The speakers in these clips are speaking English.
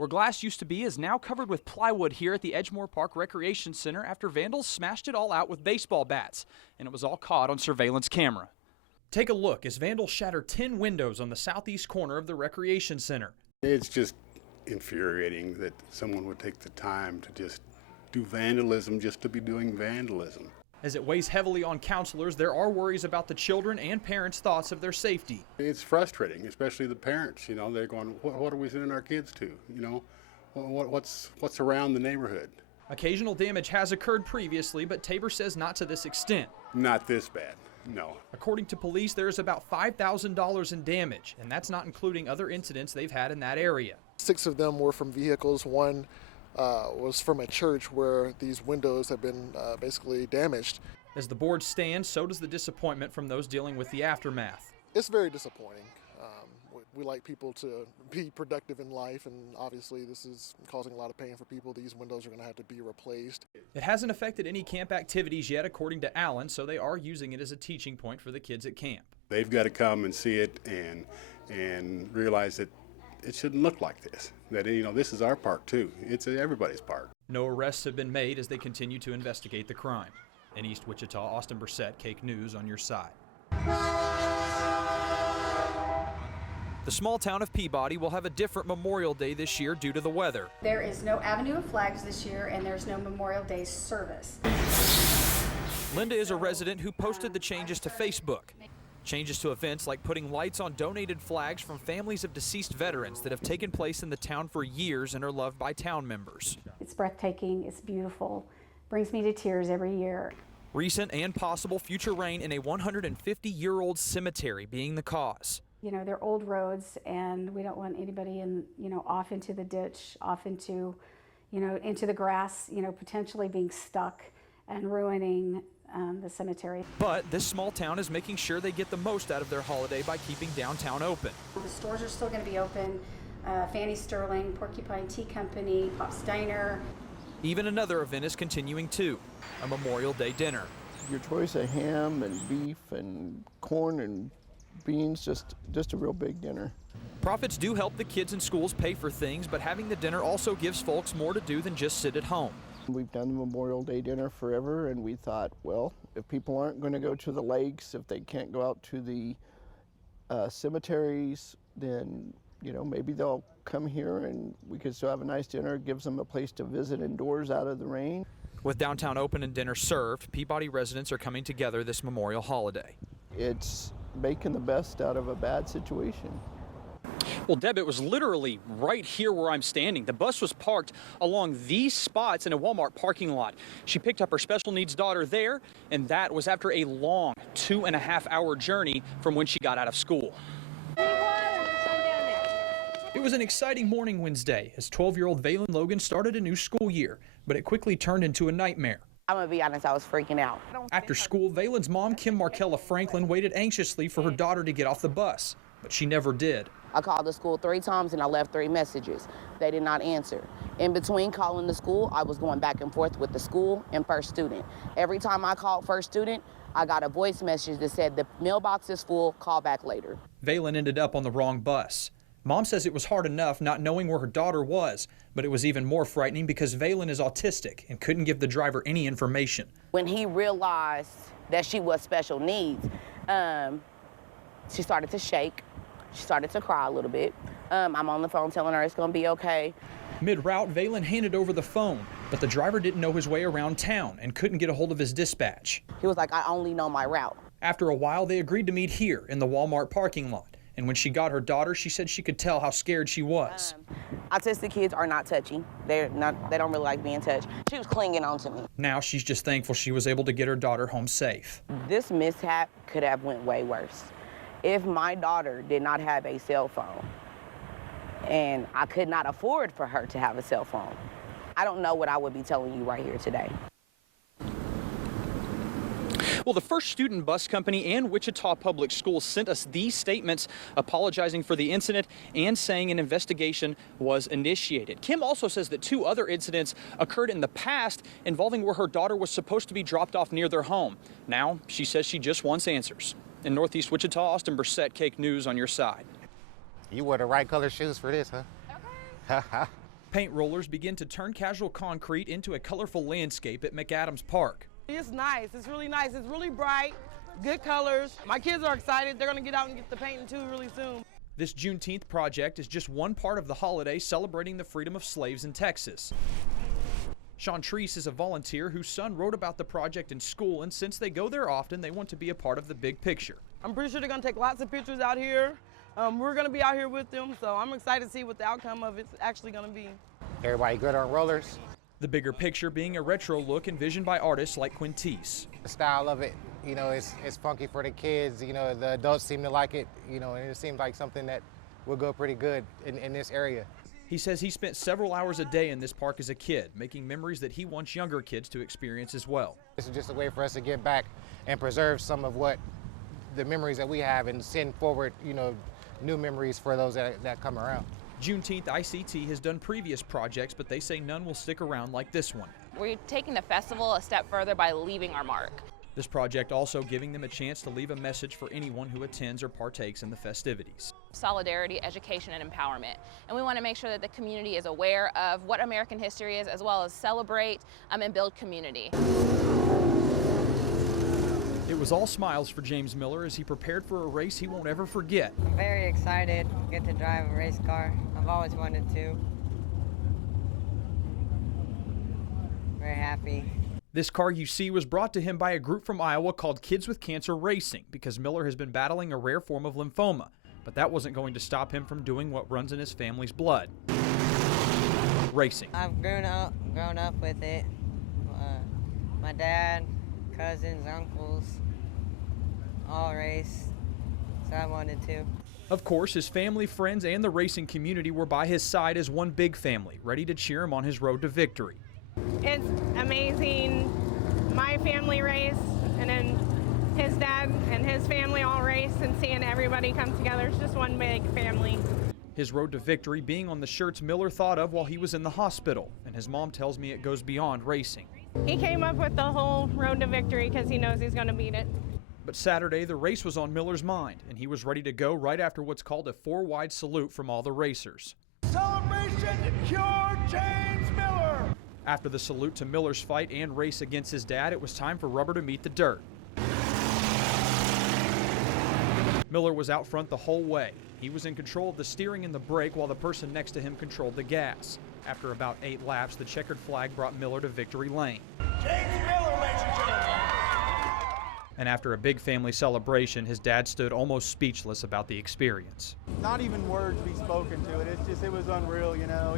Where glass used to be is now covered with plywood here at the Edgemoor Park Recreation Center after vandals smashed it all out with baseball bats, and it was all caught on surveillance camera. Take a look as vandals shatter 10 windows on the southeast corner of the Recreation Center. It's just infuriating that someone would take the time to just do vandalism just to be doing vandalism. As it weighs heavily on counselors, there are worries about the children and parents' thoughts of their safety. It's frustrating, especially the parents. You know, they're going, what are we sending our kids to? You know, what's around the neighborhood? Occasional damage has occurred previously, but Tabor says not to this extent. Not this bad, no. According to police, there is about $5,000 in damage, and that's not including other incidents they've had in that area. 6 of them were from vehicles. One was from a church where these windows have been basically damaged. As the board stands, so does the disappointment from those dealing with the aftermath. It's very disappointing. We like people to be productive in life, and obviously this is causing a lot of pain for people. These windows are going to have to be replaced. It hasn't affected any camp activities yet, according to Allen, so they are using it as a teaching point for the kids at camp. They've got to come and see it and realize that it shouldn't look like this. That, you know, this is our park too. It's everybody's park. No arrests have been made as they continue to investigate the crime. In East Wichita, Austin Brissett, KAKE News on your side. The small town of Peabody will have a different Memorial Day this year due to the weather. There is no Avenue of Flags this year, and there's no Memorial Day service. Linda is a resident who posted the changes to Facebook. Changes to events like putting lights on donated flags from families of deceased veterans that have taken place in the town for years and are loved by town members. It's breathtaking, it's beautiful, brings me to tears every year. Recent and possible future rain in a 150-year-old cemetery being the cause. You know, they're old roads, and we don't want anybody off into the ditch, off into, into the grass, potentially being stuck and ruining the cemetery. But this small town is making sure they get the most out of their holiday by keeping downtown open. The stores are still going to be open. Fanny Sterling, Porcupine Tea Company, Pop's Diner. Even another event is continuing too, a Memorial Day dinner. Your choice of ham and beef and corn and beans, just a real big dinner. Profits do help the kids in schools pay for things, but having the dinner also gives folks more to do than just sit at home. We've done the Memorial Day dinner forever, and we thought, well, if people aren't going to go to the lakes, if they can't go out to the cemeteries, then maybe they'll come here and we could still have a nice dinner. It gives them a place to visit indoors out of the rain. With downtown open and dinner served, Peabody residents are coming together this Memorial holiday. It's making the best out of a bad situation. Well, Deb, it was literally right here where I'm standing. The bus was parked along these spots in a Walmart parking lot. She picked up her special needs daughter there, and that was after a long 2.5-hour journey from when she got out of school. It was an exciting morning Wednesday as 12-year-old Valen Logan started a new school year, but it quickly turned into a nightmare. I'm gonna be honest, I was freaking out. After school, Valen's mom, Kim Markella Franklin, waited anxiously for her daughter to get off the bus, but she never did. I called the school 3 times and I left 3 messages. They did not answer. In between calling the school, I was going back and forth with the school and first student. Every time I called first student, I got a voice message that said the mailbox is full, call back later. Valen ended up on the wrong bus. Mom says it was hard enough not knowing where her daughter was, but it was even more frightening because Valen is autistic and couldn't give the driver any information. When he realized that she was special needs, she started to shake. She started to cry a little bit. I'm on the phone telling her it's going to be okay. Mid-route, Valen handed over the phone, but the driver didn't know his way around town and couldn't get a hold of his dispatch. He was like, I only know my route. After a while, they agreed to meet here in the Walmart parking lot. And when she got her daughter, she said she could tell how scared she was. Autistic kids are not touchy. They don't really like being touched. She was clinging on to me. Now she's just thankful she was able to get her daughter home safe. This mishap could have went way worse. If my daughter did not have a cell phone, and I could not afford for her to have a cell phone, I don't know what I would be telling you right here today. Well, the First Student Bus Company and Wichita Public Schools sent us these statements apologizing for the incident and saying an investigation was initiated. Kim also says that 2 other incidents occurred in the past involving where her daughter was supposed to be dropped off near their home. Now, she says she just wants answers. In Northeast Wichita, Austin Brissett, KAKE News on your side. You wore the right color shoes for this, huh? Okay. Paint rollers begin to turn casual concrete into a colorful landscape at McAdams Park. It's nice. It's really nice. It's really bright, good colors. My kids are excited. They're going to get out and get the painting too really soon. This Juneteenth project is just one part of the holiday celebrating the freedom of slaves in Texas. Sean Treese is a volunteer whose son wrote about the project in school, and since they go there often, they want to be a part of the big picture. I'm pretty sure they're going to take lots of pictures out here. We're going to be out here with them, so I'm excited to see what the outcome of it's actually going to be. Everybody good on rollers? The bigger picture being a retro look envisioned by artists like Quintice. The style of it, you know, it's funky for the kids. You know, the adults seem to like it, you know, and it seems like something that will go pretty good in this area. He says he spent several hours a day in this park as a kid, making memories that he wants younger kids to experience as well. This is just a way for us to get back and preserve some of what the memories that we have and send forward, you know, new memories for those that come around. Juneteenth ICT has done previous projects, but they say none will stick around like this one. We're taking the festival a step further by leaving our mark. This project also giving them a chance to leave a message for anyone who attends or partakes in the festivities. Solidarity, education, and empowerment. And we want to make sure that the community is aware of what American history is, as well as celebrate and build community. It was all smiles for James Miller as he prepared for a race he won't ever forget. I'm very excited to get to drive a race car. I've always wanted to. Very happy. This car you see was brought to him by a group from Iowa called Kids with Cancer Racing because Miller has been battling a rare form of lymphoma. But that wasn't going to stop him from doing what runs in his family's blood. Racing. I've grown up with it. My dad, cousins, uncles, all race, so I wanted to. Of course, his family, friends, and the racing community were by his side as one big family, ready to cheer him on his road to victory. It's amazing. My family race, and then his dad and his family all race, and seeing everybody come together. It's just one big family. His road to victory being on the shirts Miller thought of while he was in the hospital, and his mom tells me it goes beyond racing. He came up with the whole road to victory because he knows he's going to beat it. But Saturday, the race was on Miller's mind, and he was ready to go right after what's called a four-wide salute from all the racers. Celebration to cure James Miller! After the salute to Miller's fight and race against his dad, it was time for rubber to meet the dirt. Miller was out front the whole way. He was in control of the steering and the brake while the person next to him controlled the gas. After about 8 laps, the checkered flag brought Miller to victory lane. James Miller, ladies and gentlemen! And after a big family celebration, his dad stood almost speechless about the experience. Not even words be spoken to it. It was unreal, you know.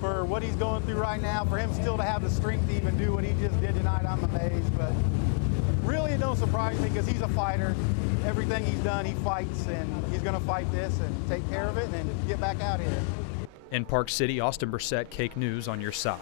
For what he's going through right now, for him still to have the strength to even do what he just did tonight, I'm amazed. But really, it don't surprise me because he's a fighter. Everything he's done, he fights, and he's going to fight this and take care of it and get back out here. In Park City, Austin Brissett, KAKE News on your side.